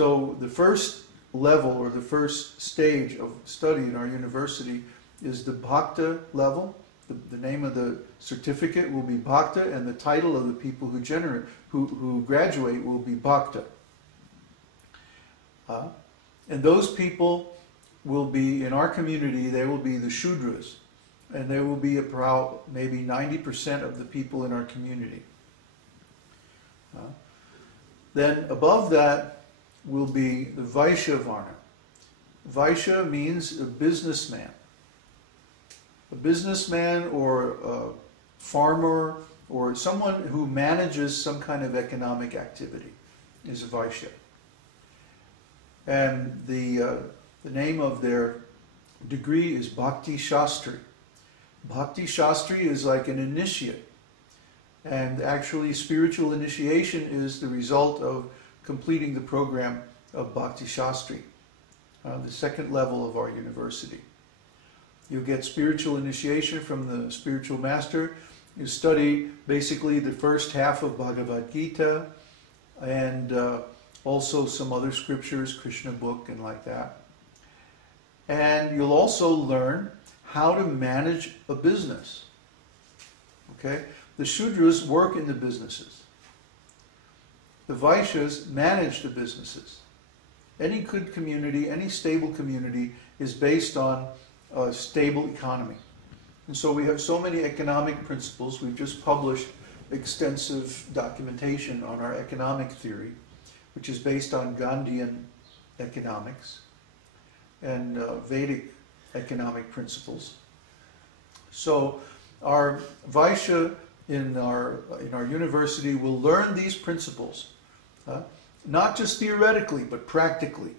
So the first level or the first stage of study in our university is the Bhakta level. The name of the certificate will be Bhakta, and the title of the people who graduate will be Bhakta. And those people will be, in our community, they will be the Shudras, and they will be about maybe 90% of the people in our community. Then above that will be the Vaishya Varna. Vaishya means a businessman. A businessman or a farmer or someone who manages some kind of economic activity is a Vaishya. And the name of their degree is Bhakti Shastri. Bhakti Shastri is like an initiate. And actually spiritual initiation is the result of completing the program of Bhakti Shastri, the second level of our university. You get spiritual initiation from the spiritual master. You study basically the first half of Bhagavad Gita and also some other scriptures, Krishna book and like that. And you'll also learn how to manage a business. Okay? The Shudras work in the businesses. The Vaishyas manage the businesses. Any good community, any stable community is based on a stable economy. And so we have so many economic principles. We've just published extensive documentation on our economic theory, which is based on Gandhian economics and Vedic economic principles. So our Vaishya in our university will learn these principles, not just theoretically, but practically.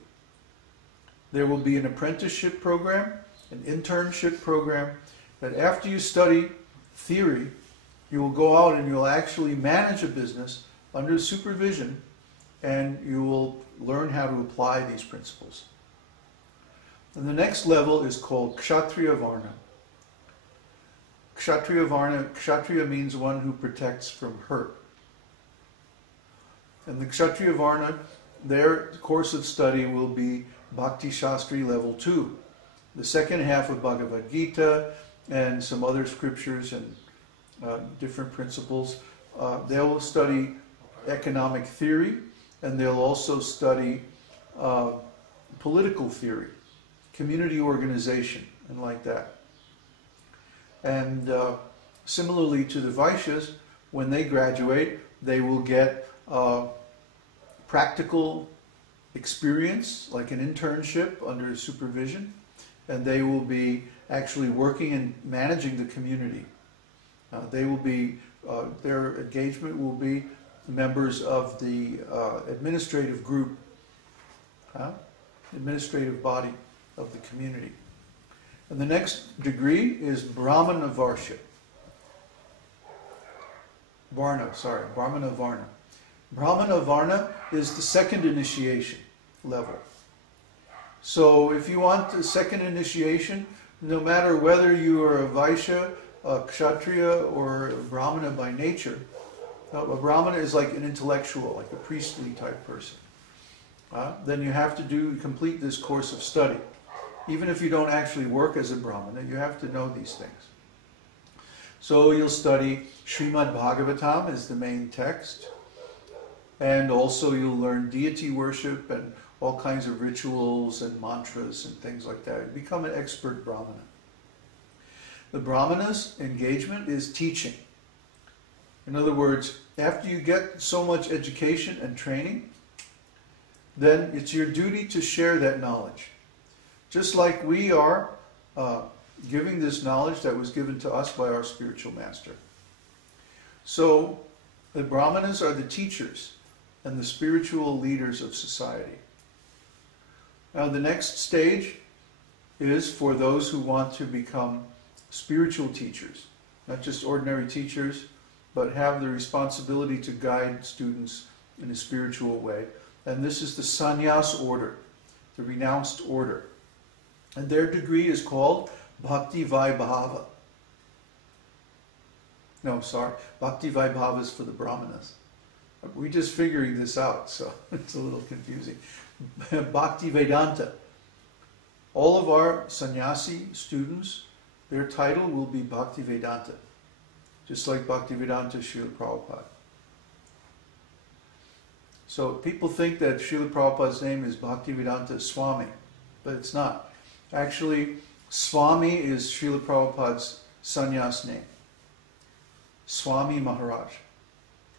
There will be an apprenticeship program, an internship program, that after you study theory, you will go out and you'll actually manage a business under supervision, and you will learn how to apply these principles. And the next level is called Kshatriya Varna. Kshatriya Varna, Kshatriya means one who protects from hurt. And the Kshatriya Varna, their course of study will be Bhakti Shastri level 2. The second half of Bhagavad Gita and some other scriptures and different principles. They will study economic theory, and they'll also study political theory, community organization, and like that. And similarly to the Vaishyas, when they graduate, they will get practical experience, like an internship under supervision, and they will be actually working and managing the community. They will be, their engagement will be members of the administrative group, administrative body of the community. And the next degree is Brahmana Varna. Brahmana Varna. Brahmana Varna is the second initiation level. So if you want the second initiation, no matter whether you are a Vaishya, a Kshatriya, or a Brahmana by nature, a Brahmana is like an intellectual, like a priestly type person. Then you have to complete this course of study. Even if you don't actually work as a Brahmana, you have to know these things. So you'll study Srimad Bhagavatam as the main text, and also you'll learn deity worship and all kinds of rituals and mantras and things like that. You become an expert Brahmana. The Brahmana's engagement is teaching. In other words, after you get so much education and training, then it's your duty to share that knowledge. Just like we are giving this knowledge that was given to us by our spiritual master. So the Brahmanas are the teachers and the spiritual leaders of society. Now the next stage is for those who want to become spiritual teachers, not just ordinary teachers, but have the responsibility to guide students in a spiritual way. And this is the sannyas order, the renounced order. And their degree is called Bhakti Vaibhava. No, sorry, Bhakti Vaibhava is for the Brahmanas. We're just figuring this out, so it's a little confusing. Bhakti Vedanta. All of our sannyasi students, their title will be Bhakti Vedanta, just like Bhakti Vedanta Srila Prabhupada. So people think that Srila Prabhupada's name is Bhakti Vedanta Swami, but it's not. Actually, Swami is Srila Prabhupada's sannyas name. Swami Maharaj.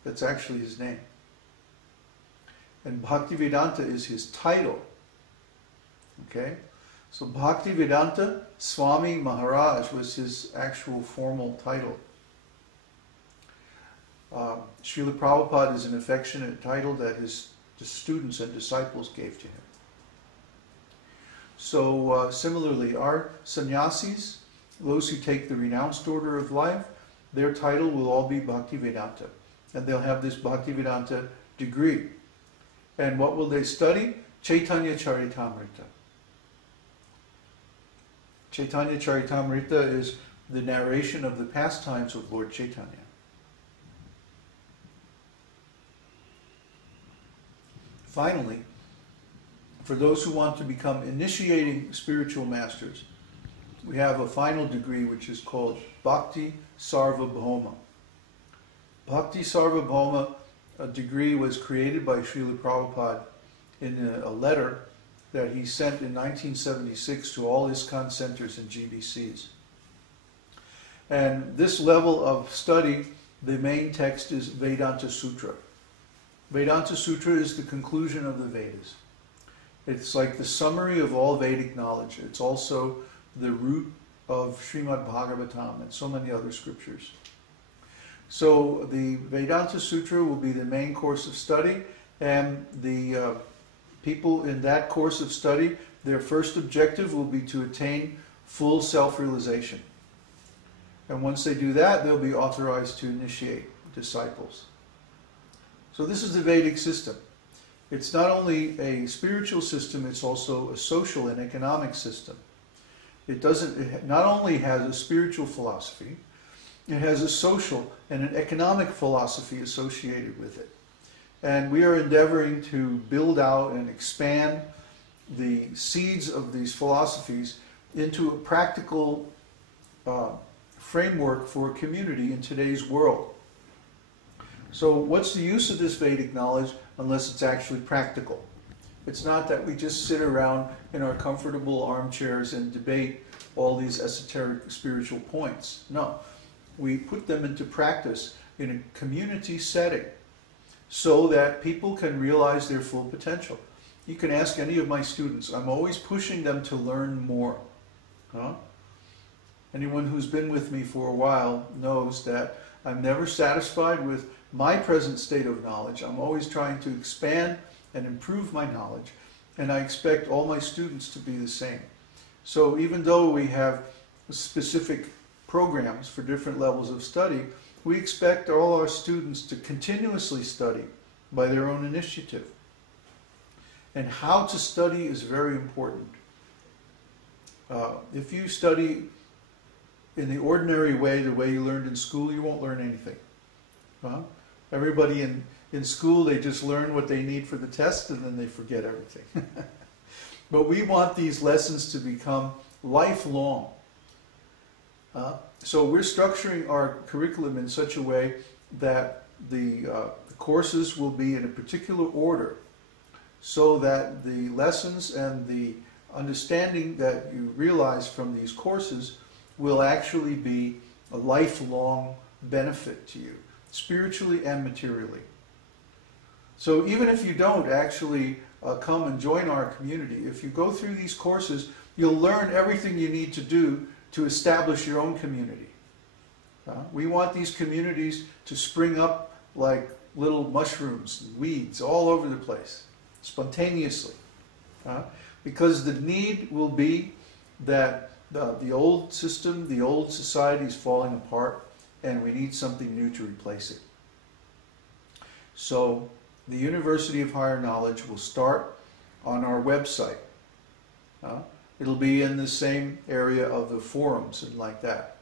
That's actually his name. And Bhakti Vedanta is his title. Okay? So Bhakti Vedanta Swami Maharaj was his actual formal title. Srila Prabhupada is an affectionate title that his students and disciples gave to him. So similarly, our sannyasis, those who take the renounced order of life, their title will all be Bhakti Vedanta. And they'll have this Bhakti Vedanta degree. And what will they study? Chaitanya Charitamrita. Chaitanya Charitamrita is the narration of the pastimes of Lord Chaitanya. Finally, for those who want to become initiating spiritual masters, we have a final degree which is called Bhakti Sarvabhauma. Bhakti Sarvabhauma, a degree, was created by Srila Prabhupada in a letter that he sent in 1976 to all ISKCON centers and GBCs. And this level of study, the main text is Vedanta Sutra. Vedanta Sutra is the conclusion of the Vedas. It's like the summary of all Vedic knowledge. It's also the root of Srimad Bhagavatam and so many other scriptures. So the Vedanta Sutra will be the main course of study, and the people in that course of study, their first objective will be to attain full self-realization. And once they do that, they'll be authorized to initiate disciples. So this is the Vedic system. It's not only a spiritual system, it's also a social and economic system. It not only has a spiritual philosophy, it has a social and an economic philosophy associated with it. And we are endeavoring to build out and expand the seeds of these philosophies into a practical framework for a community in today's world. So what's the use of this Vedic knowledge unless it's actually practical? It's not that we just sit around in our comfortable armchairs and debate all these esoteric spiritual points. No, we put them into practice in a community setting so that people can realize their full potential. You can ask any of my students. I'm always pushing them to learn more. Anyone who's been with me for a while knows that I'm never satisfied with my present state of knowledge. I'm always trying to expand and improve my knowledge, and I expect all my students to be the same. So even though we have specific programs for different levels of study, we expect all our students to continuously study by their own initiative. And how to study is very important. If you study in the ordinary way, the way you learned in school, you won't learn anything. Everybody in school, they just learn what they need for the test and then they forget everything. But we want these lessons to become lifelong. So we're structuring our curriculum in such a way that the courses will be in a particular order so that the lessons and the understanding that you realize from these courses will actually be a lifelong benefit to you, spiritually and materially. So even if you don't actually come and join our community, if you go through these courses, you'll learn everything you need to do to establish your own community. We want these communities to spring up like little mushrooms and weeds all over the place, spontaneously. Because the need will be that the old system, the old society is falling apart, and we need something new to replace it. So the University of Higher Knowledge will start on our website. It'll be in the same area of the forums and like that.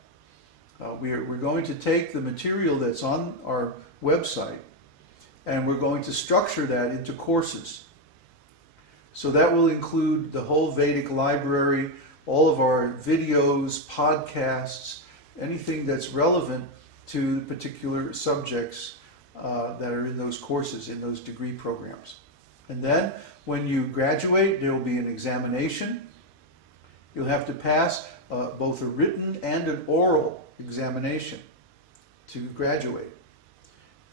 We're going to take the material that's on our website and we're going to structure that into courses. So that will include the whole Vedic library, all of our videos, podcasts, anything that's relevant to particular subjects that are in those courses, in those degree programs. And then when you graduate, there will be an examination. You'll have to pass both a written and an oral examination to graduate.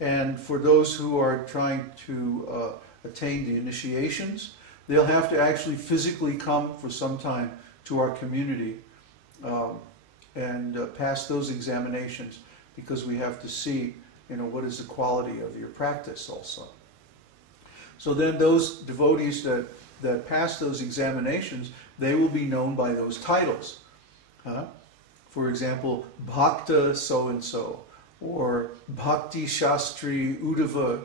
And for those who are trying to attain the initiations, they'll have to actually physically come for some time to our community and pass those examinations, because we have to see, what is the quality of your practice also. So then those devotees that pass those examinations, they will be known by those titles. For example, Bhakta so-and-so, or Bhakti Shastri Uddhava